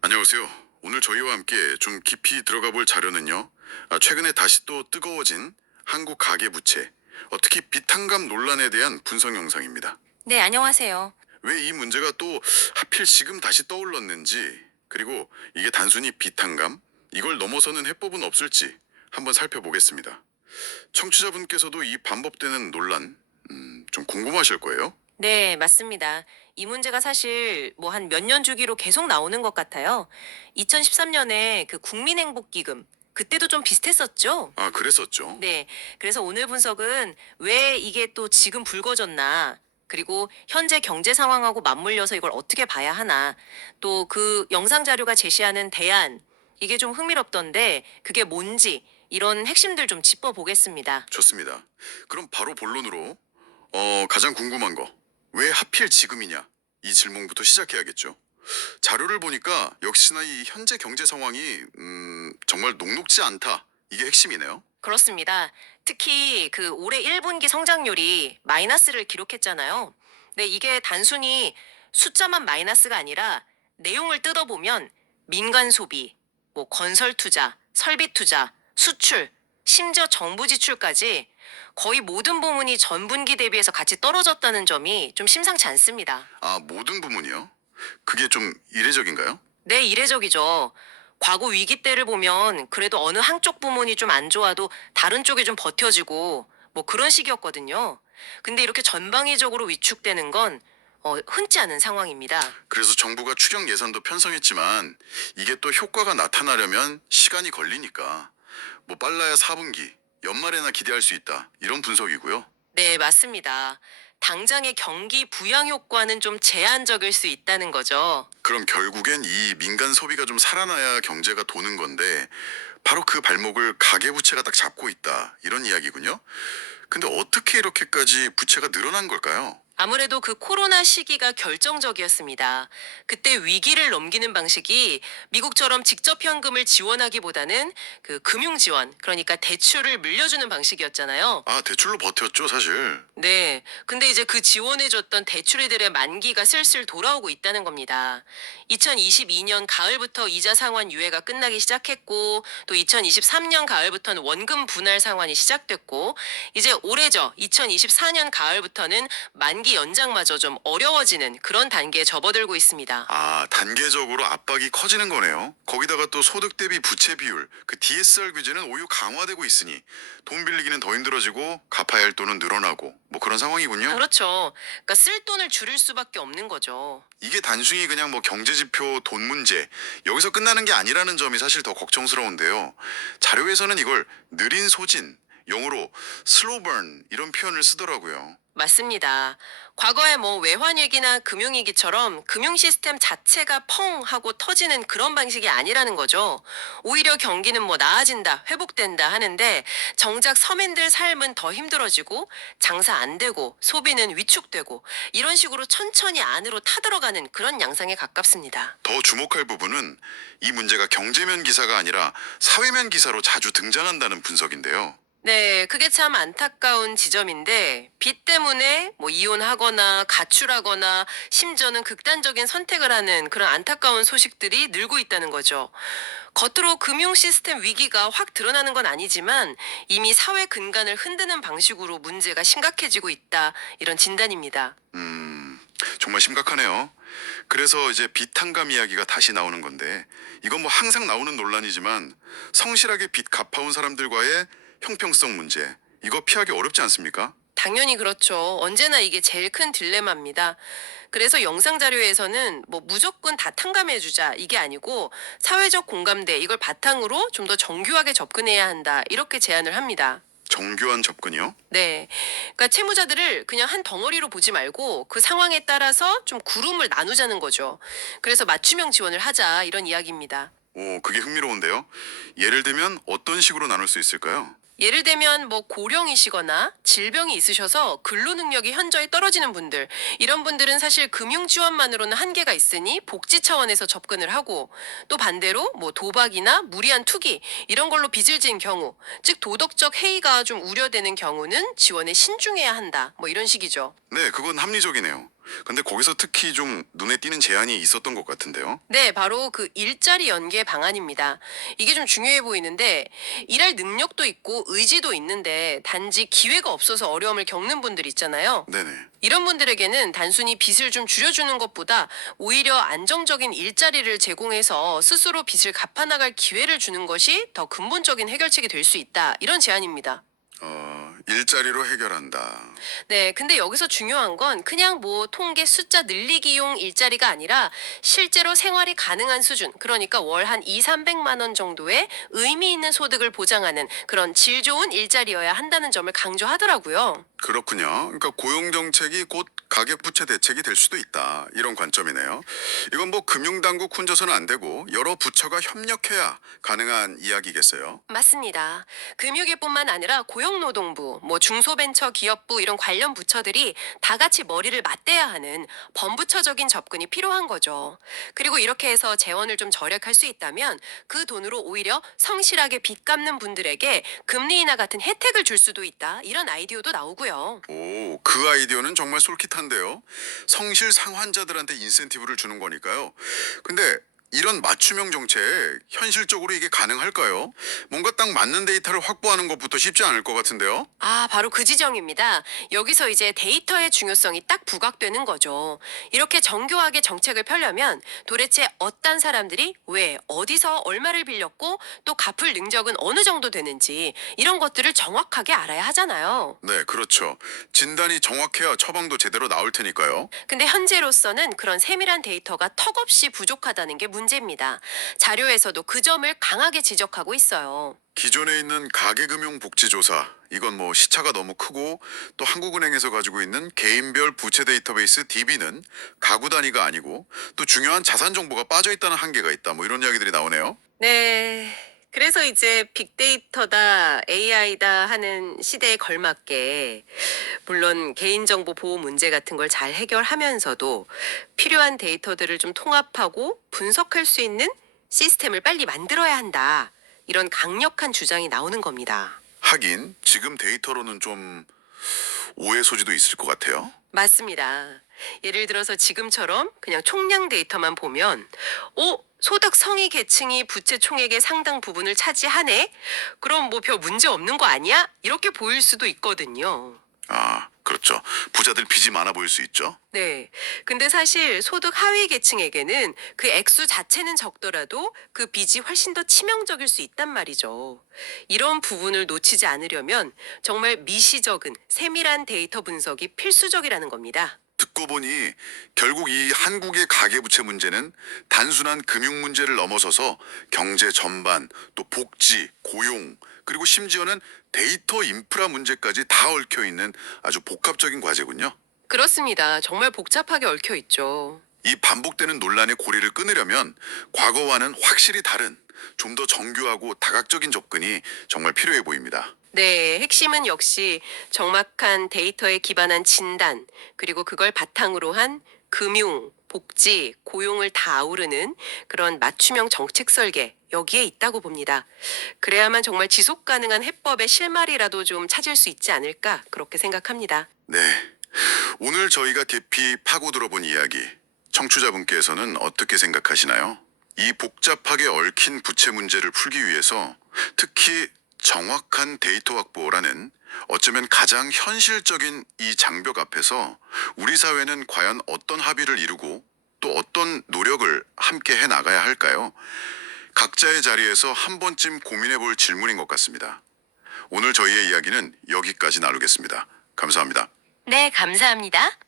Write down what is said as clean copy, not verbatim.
안녕하세요. 오늘 저희와 함께 좀 깊이 들어가 볼 자료는요. 최근에 다시 또 뜨거워진 한국 가계부채, 특히 비탄감 논란에 대한 분석 영상입니다. 네, 안녕하세요. 왜 이 문제가 또 하필 지금 다시 떠올랐는지, 그리고 이게 단순히 비탄감, 이걸 넘어서는 해법은 없을지 한번 살펴보겠습니다. 청취자분께서도 이 반복되는 논란, 좀 궁금하실 거예요. 네, 맞습니다. 이 문제가 사실 뭐 한 몇 년 주기로 계속 나오는 것 같아요. 2013년에 그 국민행복기금, 그때도 좀 비슷했었죠? 아, 그랬었죠. 네, 그래서 오늘 분석은 왜 이게 또 지금 불거졌나, 그리고 현재 경제 상황하고 맞물려서 이걸 어떻게 봐야 하나, 또 그 영상 자료가 제시하는 대안, 이게 좀 흥미롭던데, 그게 뭔지, 이런 핵심들 좀 짚어보겠습니다. 좋습니다. 그럼 바로 본론으로, 가장 궁금한 거. 왜 하필 지금이냐? 이 질문부터 시작해야겠죠. 자료를 보니까 역시나 이 현재 경제 상황이 정말 녹록지 않다. 이게 핵심이네요. 그렇습니다. 특히 그 올해 1분기 성장률이 마이너스를 기록했잖아요. 근데 이게 단순히 숫자만 마이너스가 아니라 내용을 뜯어보면 민간 소비, 뭐 건설 투자, 설비 투자, 수출, 심지어 정부 지출까지 거의 모든 부문이 전분기 대비해서 같이 떨어졌다는 점이 좀 심상치 않습니다. 아, 모든 부문이요? 그게 좀 이례적인가요? 네, 이례적이죠. 과거 위기 때를 보면 그래도 어느 한쪽 부문이 좀 안 좋아도 다른 쪽이 좀 버텨지고 뭐 그런 식이었거든요. 근데 이렇게 전방위적으로 위축되는 건 흔치 않은 상황입니다. 그래서 정부가 추경 예산도 편성했지만 이게 또 효과가 나타나려면 시간이 걸리니까 뭐 빨라야 4분기, 연말에나 기대할 수 있다. 이런 분석이고요. 네, 맞습니다. 당장의 경기 부양 효과는 좀 제한적일 수 있다는 거죠. 그럼 결국엔 이 민간 소비가 좀 살아나야 경제가 도는 건데 바로 그 발목을 가계부채가 딱 잡고 있다 이런 이야기군요. 근데 어떻게 이렇게까지 부채가 늘어난 걸까요? 아무래도 그 코로나 시기가 결정적이었습니다. 그때 위기를 넘기는 방식이 미국처럼 직접 현금을 지원하기보다는 그 금융 지원, 그러니까 대출을 물려주는 방식이었잖아요. 아, 대출로 버텼죠 사실. 네. 근데 이제 그 지원해줬던 대출이들의 만기가 슬슬 돌아오고 있다는 겁니다. 2022년 가을부터 이자 상환 유예가 끝나기 시작했고, 또 2023년 가을부터는 원금 분할 상환이 시작됐고, 이제 올해죠. 2024년 가을부터는 만기 연장마저 좀 어려워지는 그런 단계에 접어들고 있습니다. 아, 단계적으로 압박이 커지는 거네요. 거기다가 또 소득 대비 부채 비율, 그 DSR 규제는 오히려 강화되고 있으니 돈 빌리기는 더 힘들어지고 갚아야 할 돈은 늘어나고 뭐 그런 상황이군요. 그렇죠. 그러니까 쓸 돈을 줄일 수밖에 없는 거죠. 이게 단순히 그냥 뭐 경제 지표 돈 문제 여기서 끝나는 게 아니라는 점이 사실 더 걱정스러운데요. 자료에서는 이걸 느린 소진, 영어로 슬로우 burn 이런 표현을 쓰더라고요. 맞습니다. 과거에 뭐 외환위기나 금융위기처럼 금융 시스템 자체가 펑 하고 터지는 그런 방식이 아니라는 거죠. 오히려 경기는 뭐 나아진다, 회복된다 하는데 정작 서민들 삶은 더 힘들어지고 장사 안 되고 소비는 위축되고 이런 식으로 천천히 안으로 타들어가는 그런 양상에 가깝습니다. 더 주목할 부분은 이 문제가 경제면 기사가 아니라 사회면 기사로 자주 등장한다는 분석인데요. 네, 그게 참 안타까운 지점인데, 빚 때문에 뭐 이혼하거나 가출하거나 심지어는 극단적인 선택을 하는 그런 안타까운 소식들이 늘고 있다는 거죠. 겉으로 금융 시스템 위기가 확 드러나는 건 아니지만 이미 사회 근간을 흔드는 방식으로 문제가 심각해지고 있다. 이런 진단입니다. 정말 심각하네요. 그래서 이제 비탄감 이야기가 다시 나오는 건데 이건 뭐 항상 나오는 논란이지만 성실하게 빚 갚아온 사람들과의 형평성 문제 이거 피하기 어렵지 않습니까? 당연히 그렇죠. 언제나 이게 제일 큰 딜레마입니다. 그래서 영상 자료에서는 뭐 무조건 다 탕감해주자 이게 아니고 사회적 공감대 이걸 바탕으로 좀 더 정교하게 접근해야 한다 이렇게 제안을 합니다. 정교한 접근이요? 네. 그러니까 채무자들을 그냥 한 덩어리로 보지 말고 그 상황에 따라서 좀 그룹을 나누자는 거죠. 그래서 맞춤형 지원을 하자 이런 이야기입니다. 오, 그게 흥미로운데요. 예를 들면 어떤 식으로 나눌 수 있을까요? 예를 들면 뭐 고령이시거나 질병이 있으셔서 근로 능력이 현저히 떨어지는 분들 이런 분들은 사실 금융 지원만으로는 한계가 있으니 복지 차원에서 접근을 하고 또 반대로 뭐 도박이나 무리한 투기 이런 걸로 빚을 진 경우 즉 도덕적 해이가 좀 우려되는 경우는 지원에 신중해야 한다 뭐 이런 식이죠. 네, 그건 합리적이네요. 근데 거기서 특히 좀 눈에 띄는 제안이 있었던 것 같은데요. 네, 바로 그 일자리 연계 방안입니다. 이게 좀 중요해 보이는데, 일할 능력도 있고 의지도 있는데 단지 기회가 없어서 어려움을 겪는 분들 있잖아요. 네네. 이런 분들에게는 단순히 빚을 좀 줄여주는 것보다 오히려 안정적인 일자리를 제공해서 스스로 빚을 갚아나갈 기회를 주는 것이 더 근본적인 해결책이 될 수 있다. 이런 제안입니다. 일자리로 해결한다. 네, 근데 여기서 중요한 건 그냥 뭐 통계 숫자 늘리기용 일자리가 아니라 실제로 생활이 가능한 수준, 그러니까 월 한 2, 300만 원 정도의 의미 있는 소득을 보장하는 그런 질 좋은 일자리여야 한다는 점을 강조하더라고요. 그렇군요. 그러니까 고용 정책이 곧 가계 부채 대책이 될 수도 있다. 이런 관점이네요. 이건 뭐 금융당국 혼자서는 안 되고 여러 부처가 협력해야 가능한 이야기겠어요. 맞습니다. 금융위뿐만 아니라 고용노동부, 뭐 중소벤처기업부 이런 관련 부처들이 다 같이 머리를 맞대야 하는 범부처적인 접근이 필요한 거죠. 그리고 이렇게 해서 재원을 좀 절약할 수 있다면 그 돈으로 오히려 성실하게 빚 갚는 분들에게 금리 인하 같은 혜택을 줄 수도 있다. 이런 아이디어도 나오고요. 오, 그 아이디어는 정말 솔깃한데요. 성실 상환자들한테 인센티브를 주는 거니까요. 근데 이런 맞춤형 정책 현실적으로 이게 가능할까요? 뭔가 딱 맞는 데이터를 확보하는 것부터 쉽지 않을 것 같은데요. 바로 그 지점입니다. 여기서 이제 데이터의 중요성이 딱 부각되는 거죠. 이렇게 정교하게 정책을 펴려면 도대체 어떤 사람들이 왜, 어디서 얼마를 빌렸고 또 갚을 능력은 어느 정도 되는지 이런 것들을 정확하게 알아야 하잖아요. 네, 그렇죠. 진단이 정확해야 처방도 제대로 나올 테니까요. 근데 현재로서는 그런 세밀한 데이터가 턱없이 부족하다는 게 문제입니다. 자료에서도 그 점을 강하게 지적하고 있어요. 기존에 있는 가계금융복지조사, 이건 뭐 시차가 너무 크고 또 한국은행에서 가지고 있는 개인별 부채 데이터베이스 DB는 가구 단위가 아니고 또 중요한 자산 정보가 빠져 있다는 한계가 있다. 뭐 이런 이야기들이 나오네요. 네. 그래서 이제 빅데이터다, AI다 하는 시대에 걸맞게 물론 개인정보 보호 문제 같은 걸 잘 해결하면서도 필요한 데이터들을 좀 통합하고 분석할 수 있는 시스템을 빨리 만들어야 한다. 이런 강력한 주장이 나오는 겁니다. 하긴 지금 데이터로는 좀 오해 소지도 있을 것 같아요. 맞습니다. 예를 들어서 지금처럼 그냥 총량 데이터만 보면, 소득 상위 계층이 부채 총액의 상당 부분을 차지하네? 그럼 뭐 별 문제 없는 거 아니야? 이렇게 보일 수도 있거든요. 아, 그렇죠. 부자들 빚이 많아 보일 수 있죠. 네. 근데 사실 소득 하위 계층에게는 그 액수 자체는 적더라도 그 빚이 훨씬 더 치명적일 수 있단 말이죠. 이런 부분을 놓치지 않으려면 정말 미시적인 세밀한 데이터 분석이 필수적이라는 겁니다. 듣고 보니 결국 이 한국의 가계부채 문제는 단순한 금융 문제를 넘어서서 경제 전반, 또 복지, 고용, 그리고 심지어는 데이터 인프라 문제까지 다 얽혀 있는 아주 복합적인 과제군요. 그렇습니다. 정말 복잡하게 얽혀 있죠. 이 반복되는 논란의 고리를 끊으려면 과거와는 확실히 다른 좀 더 정교하고 다각적인 접근이 정말 필요해 보입니다. 네, 핵심은 역시 정확한 데이터에 기반한 진단, 그리고 그걸 바탕으로 한 금융, 복지, 고용을 다 아우르는 그런 맞춤형 정책 설계, 여기에 있다고 봅니다. 그래야만 정말 지속 가능한 해법의 실마리라도 좀 찾을 수 있지 않을까, 그렇게 생각합니다. 네. 오늘 저희가 깊이 파고 들어본 이야기, 청취자분께서는 어떻게 생각하시나요? 이 복잡하게 얽힌 부채 문제를 풀기 위해서 특히 정확한 데이터 확보라는 어쩌면 가장 현실적인 이 장벽 앞에서 우리 사회는 과연 어떤 합의를 이루고 또 어떤 노력을 함께 해 나가야 할까요? 각자의 자리에서 한 번쯤 고민해 볼 질문인 것 같습니다. 오늘 저희의 이야기는 여기까지 나누겠습니다. 감사합니다. 네, 감사합니다.